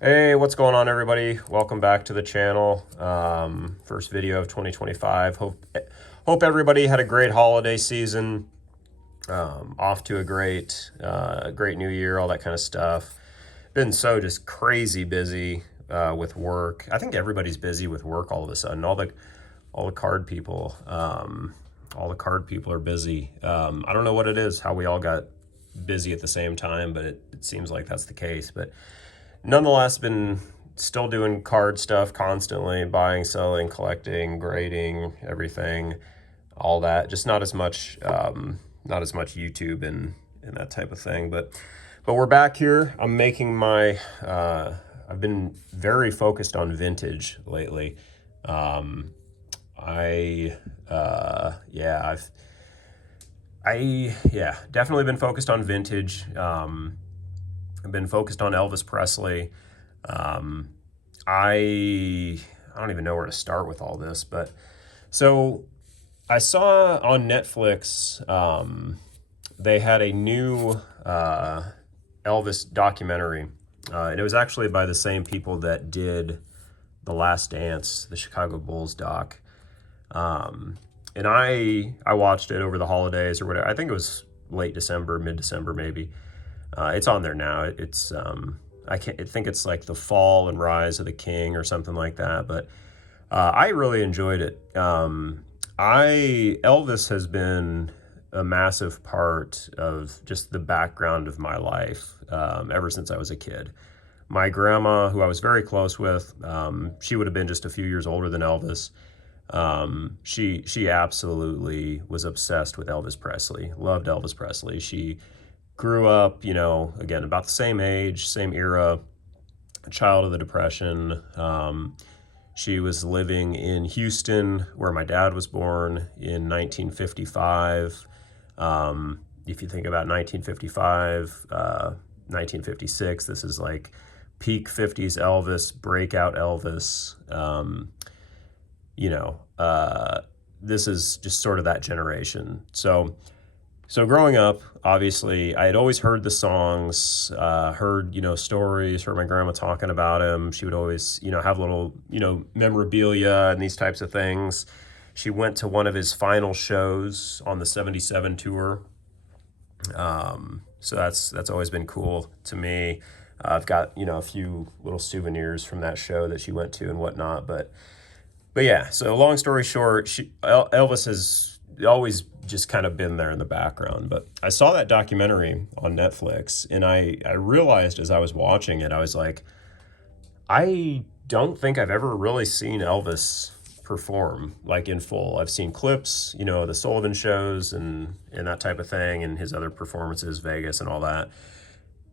Hey, what's going on, everybody? Welcome back to the channel. First video of 2025. Hope everybody had a great holiday season. Off to a great new year, all that kind of stuff. Been so just crazy busy with work. I think everybody's busy with work all of a sudden. All the card people, all the card people are busy. I don't know what it is, how we all got busy at the same time, but it seems like that's the case. But nonetheless, been still doing card stuff constantly, buying, selling, collecting, grading, everything, all that. Just not as much YouTube and that type of thing. But we're back here. I'm making my. I've been very focused on vintage lately. Yeah, definitely been focused on vintage. I've been focused on Elvis Presley. Um, I don't even know where to start with all this, but so I saw on Netflix they had a new Elvis documentary, and it was actually by the same people that did The Last Dance, the Chicago Bulls doc. And I watched it over the holidays or whatever. I think it was late December, mid December maybe. It's on there now. I think it's like The Fall and Rise of the King or something like that. But I really enjoyed it. Elvis has been a massive part of just the background of my life ever since I was a kid. My grandma, who I was very close with, she would have been just a few years older than Elvis. She absolutely was obsessed with Elvis Presley, loved Elvis Presley. She grew up, again, about the same age, same era, a child of the Depression. She was living in Houston, where my dad was born in 1955. If you think about 1955, 1956, this is like peak 50s Elvis, breakout Elvis. This is just sort of that generation. So growing up, obviously, I had always heard the songs, heard, stories, heard my grandma talking about him. She would always, have little, memorabilia and these types of things. She went to one of his final shows on the 77 tour. So that's always been cool to me. I've got, a few little souvenirs from that show that she went to and whatnot. But yeah, so long story short, Elvis has always just kind of been there in the background. But I saw that documentary on Netflix, and I realized as I was watching it, I was like, I don't think I've ever really seen Elvis perform like in full. I've seen clips, the Sullivan shows and that type of thing, and his other performances, Vegas and all that.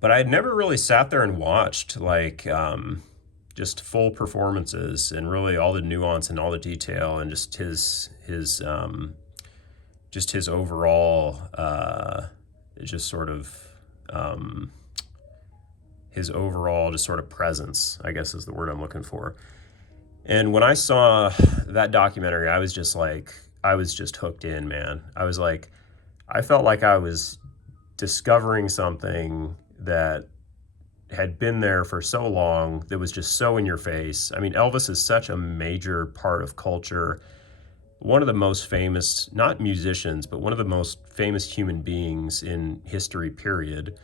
But I had never really sat there and watched like just full performances and really all the nuance and all the detail and just his overall just sort of his overall just sort of presence, I guess is the word I'm looking for. And when I saw that documentary, I was just hooked in, man. I felt like I was discovering something that had been there for so long that was just so in your face. I mean, Elvis is such a major part of culture. One of the most famous, not musicians, but one of the most famous human beings in history, period.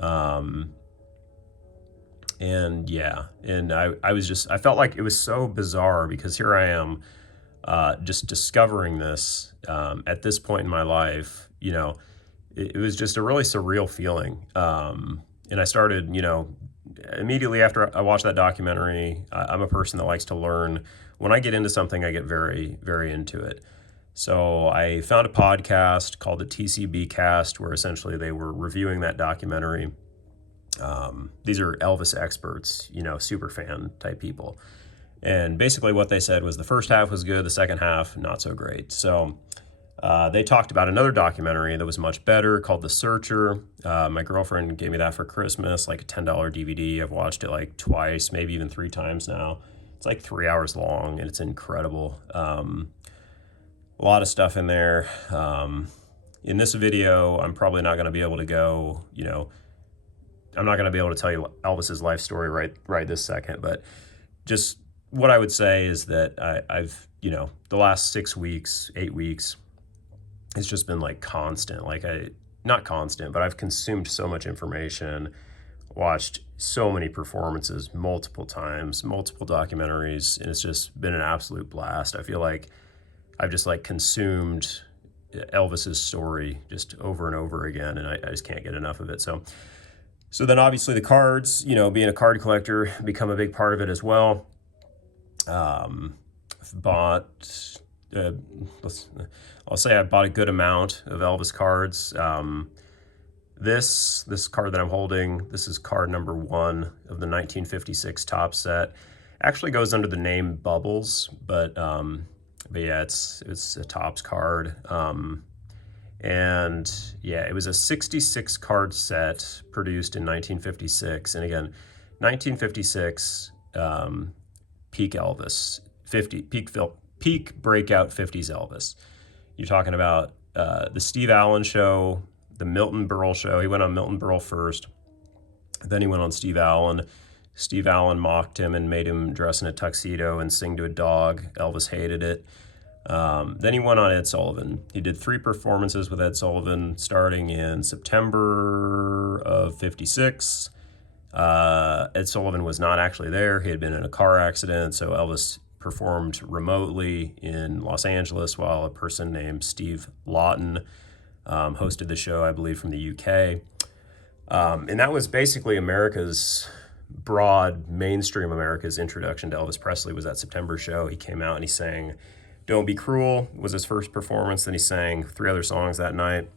I felt like it was so bizarre because here I am just discovering this at this point in my life. It was just a really surreal feeling. And I started, immediately after I watched that documentary. I'm a person that likes to learn. When I get into something, I get very, very into it. So I found a podcast called the TCB Cast, where essentially they were reviewing that documentary. These are Elvis experts, super fan type people. And basically what they said was the first half was good, the second half, not so great. So they talked about another documentary that was much better called The Searcher. My girlfriend gave me that for Christmas, like a $10 DVD. I've watched it like twice, maybe even 3 times now. It's like 3 hours long and it's incredible. A lot of stuff in there. In this video, I'm probably not going to be able to go, I'm not going to be able to tell you Elvis's life story right this second, but just what I would say is that I've, the last 6 weeks, 8 weeks, it's just been like constant. Like not constant, but I've consumed so much information, watched so many performances multiple times, multiple documentaries, and it's just been an absolute blast. I feel like I've just like consumed Elvis's story just over and over again, and I just can't get enough of it. So then obviously the cards, being a card collector, become a big part of it as well. I've bought, I'll say I bought a good amount of Elvis cards. This card that I'm holding, this is card number 1 of the 1956 top set. Actually goes under the name Bubbles, but yeah, it's a Topps card. And yeah, it was a 66 card set produced in 1956. And again, 1956, peak Elvis, peak breakout 50s Elvis. You're talking about the Steve Allen show, the Milton Berle show. He went on Milton Berle first. Then he went on Steve Allen. Steve Allen mocked him and made him dress in a tuxedo and sing to a dog. Elvis hated it. Then he went on Ed Sullivan. He did 3 performances with Ed Sullivan starting in September of 56. Ed Sullivan was not actually there. He had been in a car accident, so Elvis performed remotely in Los Angeles while a person named Steve Lawton hosted the show, I believe, from the UK. And that was basically mainstream America's introduction to Elvis Presley. Was that September show. He came out and he sang Don't Be Cruel was his first performance. Then he sang 3 other songs that night.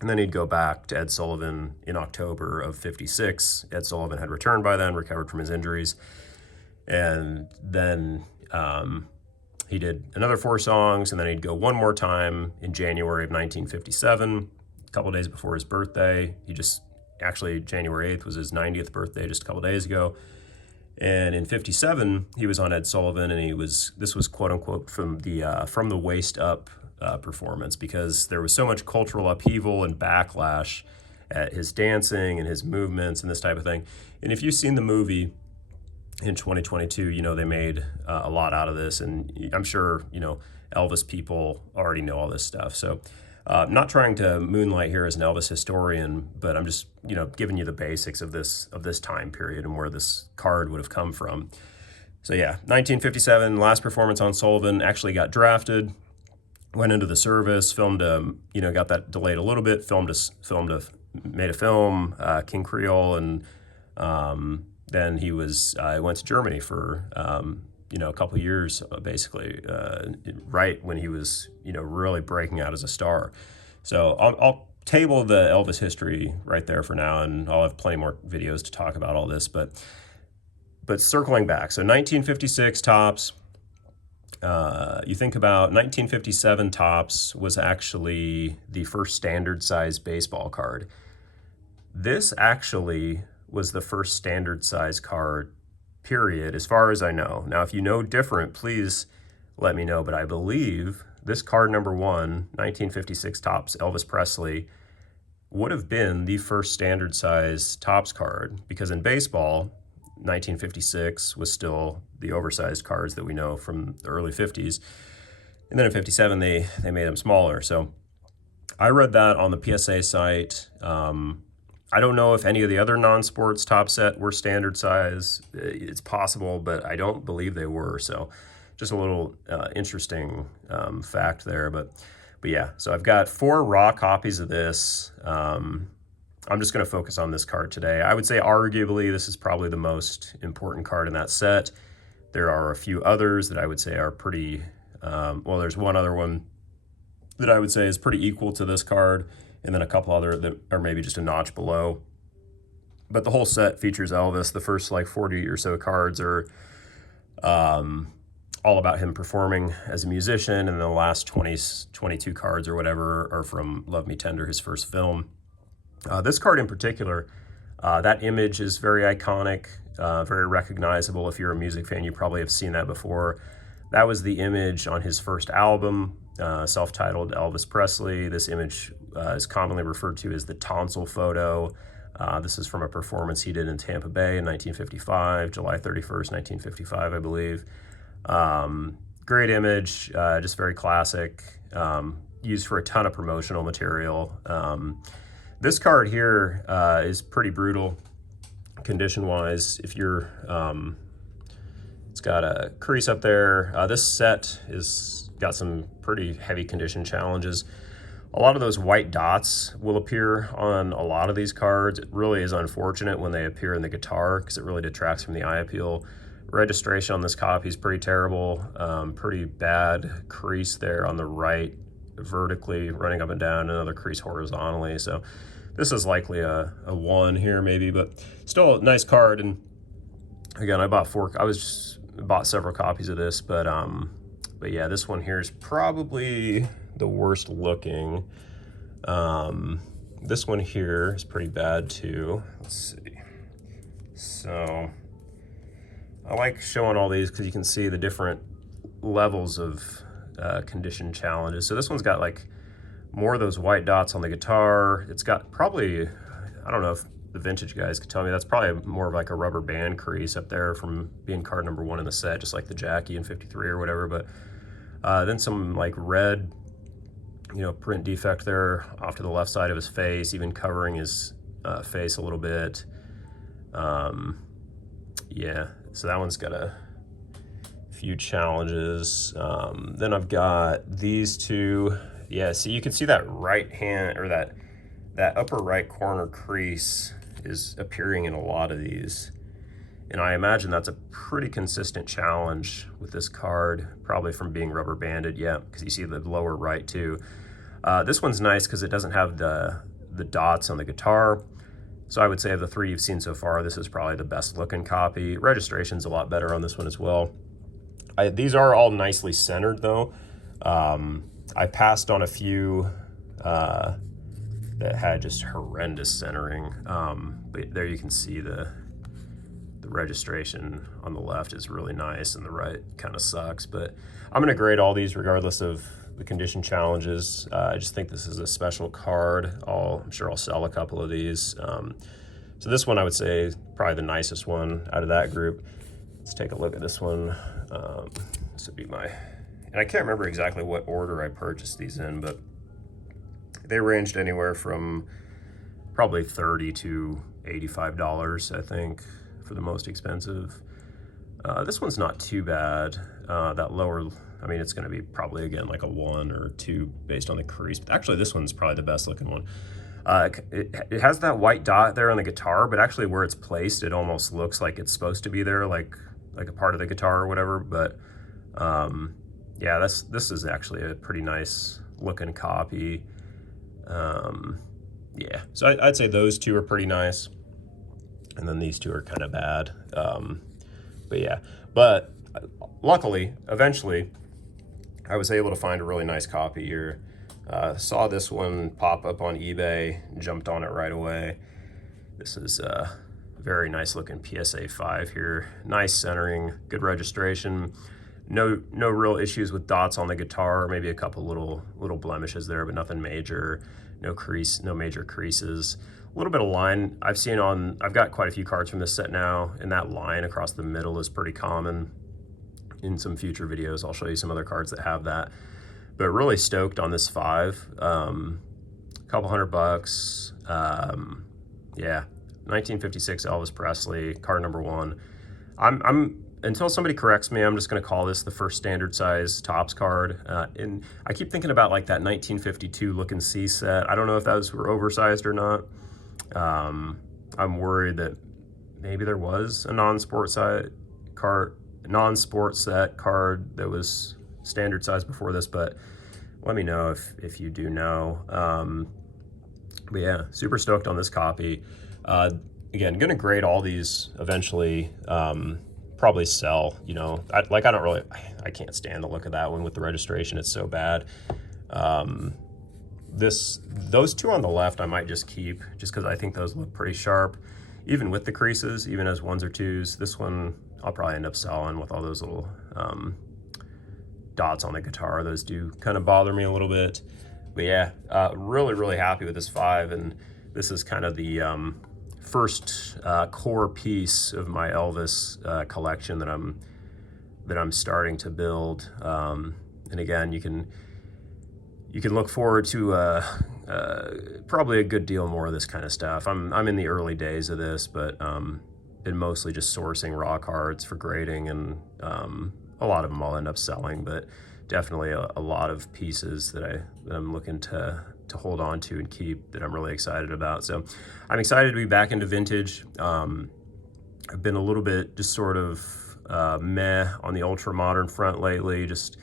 And then he'd go back to Ed Sullivan in October of 56. Ed Sullivan had returned by then, recovered from his injuries. And then he did another 4 songs, and then he'd go one more time in January of 1957, a couple days before his birthday. Actually, January 8th was his 90th birthday just a couple days ago. And in 57, he was on Ed Sullivan, and this was quote unquote from the waist up performance, because there was so much cultural upheaval and backlash at his dancing and his movements and this type of thing. And if you've seen the movie in 2022, they made a lot out of this, and I'm sure, Elvis people already know all this stuff. So I'm not trying to moonlight here as an Elvis historian, but I'm just, giving you the basics of this time period and where this card would have come from. So yeah, 1957, last performance on Sullivan, actually got drafted, went into the service, filmed got that delayed a little bit, made a film, King Creole, and then he went to Germany for a couple of years, basically, right when he was really breaking out as a star. So I'll table the Elvis history right there for now, and I'll have plenty more videos to talk about all this. But circling back, so 1956 Topps. You think about 1957 Topps was actually the first standard size baseball card. This actually was the first standard size card, period, as far as I know. Now, if you know different, please let me know, but I believe this card number 1, 1956 Topps Elvis Presley, would have been the first standard size Topps card, because in baseball, 1956 was still the oversized cards that we know from the early 50s. And then in 57, they made them smaller. So I read that on the PSA site. I don't know if any of the other non-sports top set were standard size. It's possible, but I don't believe they were. So just a little interesting fact there. But yeah, so I've got 4 raw copies of this. I'm just going to focus on this card today. I would say arguably this is probably the most important card in that set. There are a few others that I would say are pretty, there's one other one that I would say is pretty equal to this card, and then a couple other that are maybe just a notch below. But the whole set features Elvis. The first 40 or so cards are all about him performing as a musician, and the last 22 cards or whatever are from Love Me Tender, his first film. This card in particular, that image is very iconic, very recognizable. If you're a music fan, you probably have seen that before. That was the image on his first album, self-titled Elvis Presley. This image is commonly referred to as the tonsil photo. This is from a performance he did in Tampa Bay in 1955, July 31st, 1955, I believe. Great image, just very classic, used for a ton of promotional material. This card here is pretty brutal condition-wise. If you're, it's got a crease up there. This set is got some pretty heavy condition challenges. A lot of those white dots will appear on a lot of these cards. It really is unfortunate when they appear in the guitar because it really detracts from the eye appeal. Registration on this copy is pretty terrible, pretty bad crease there on the right, vertically running up and down, another crease horizontally. So this is likely a 1 here maybe, but still a nice card. And again, I bought several copies of this, but yeah, this one here is probably the worst looking. This one here is pretty bad too. Let's see. So I like showing all these because you can see the different levels of condition challenges. So this one's got like more of those white dots on the guitar. It's got probably, I don't know if the vintage guys could tell me, that's probably more of like a rubber band crease up there from being card number 1 in the set, just like the Jackie in 53 or whatever. But then some like red, you know, print defect there off to the left side of his face, even covering his face a little bit. Yeah, so that one's got a few challenges. Then I've got these two. Yeah, so you can see that right hand, or that upper right corner crease is appearing in a lot of these. And I imagine that's a pretty consistent challenge with this card, probably from being rubber banded, yeah, because you see the lower right too. This one's nice because it doesn't have the dots on the guitar. So I would say of the 3 you've seen so far, this is probably the best looking copy. Registration's a lot better on this one as well. These are all nicely centered though. I passed on a few that had just horrendous centering, but there you can see the registration on the left is really nice and the right kind of sucks. But I'm gonna grade all these regardless of the condition challenges. I just think this is a special card. I'm sure I'll sell a couple of these. So this one I would say is probably the nicest one out of that group. Let's take a look at this one. This would be and I can't remember exactly what order I purchased these in, but they ranged anywhere from probably $30 to $85, I think, for the most expensive. This one's not too bad. That lower, I mean, it's gonna be probably, again, like a 1 or 2 based on the crease. But actually, this one's probably the best looking one. It has that white dot there on the guitar, but actually where it's placed, it almost looks like it's supposed to be there, like a part of the guitar or whatever. But yeah, this is actually a pretty nice looking copy. Yeah, so I'd say those two are pretty nice, and then these two are kind of bad. But yeah, but luckily, eventually, I was able to find a really nice copy here. Saw this one pop up on eBay, jumped on it right away. This is a very nice looking PSA 5 here. Nice centering, good registration. No real issues with dots on the guitar, maybe a couple little blemishes there, but nothing major. No major creases. A little bit of line I've got quite a few cards from this set now, and that line across the middle is pretty common. In some future videos, I'll show you some other cards that have that. But really stoked on this 5. Couple $100. Yeah, 1956 Elvis Presley, card number 1. I'm until somebody corrects me, I'm just gonna call this the first standard size Topps card. And I keep thinking about like that 1952 looking C set. I don't know if those were oversized or not. I'm worried that maybe there was a non-sport set card that was standard size before this, but let me know if you do know. But yeah, super stoked on this copy. Again, gonna grade all these eventually. Probably sell, you know. I can't stand the look of that one with the registration. It's so bad. Those two on the left I might just keep, just because I think those look pretty sharp, even with the creases, even as 1s or 2s. This one I'll probably end up selling with all those little dots on the guitar. Those do kind of bother me a little bit. But yeah, really happy with this 5, and this is kind of the first core piece of my Elvis collection that I'm starting to build. And again, you can look forward to probably a good deal more of this kind of stuff. I'm in the early days of this, but been mostly just sourcing raw cards for grading, and a lot of them I'll end up selling, but definitely a lot of pieces that I'm looking to hold on to and keep, that I'm really excited about. So I'm excited to be back into vintage. I've been a little bit just sort of meh on the ultra modern front lately. Just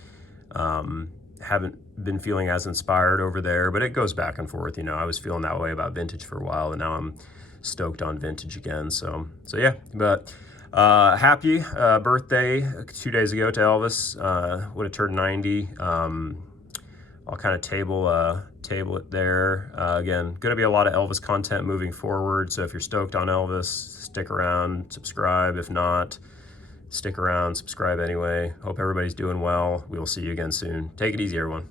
haven't been feeling as inspired over there, but it goes back and forth. You know, I was feeling that way about vintage for a while, and now I'm stoked on vintage again. So yeah, but happy birthday 2 days ago to Elvis. Would have turned 90. I'll kind of table it there. Again, going to be a lot of Elvis content moving forward. So if you're stoked on Elvis, stick around, subscribe. If not, stick around, subscribe anyway. Hope everybody's doing well. We will see you again soon. Take it easy, everyone.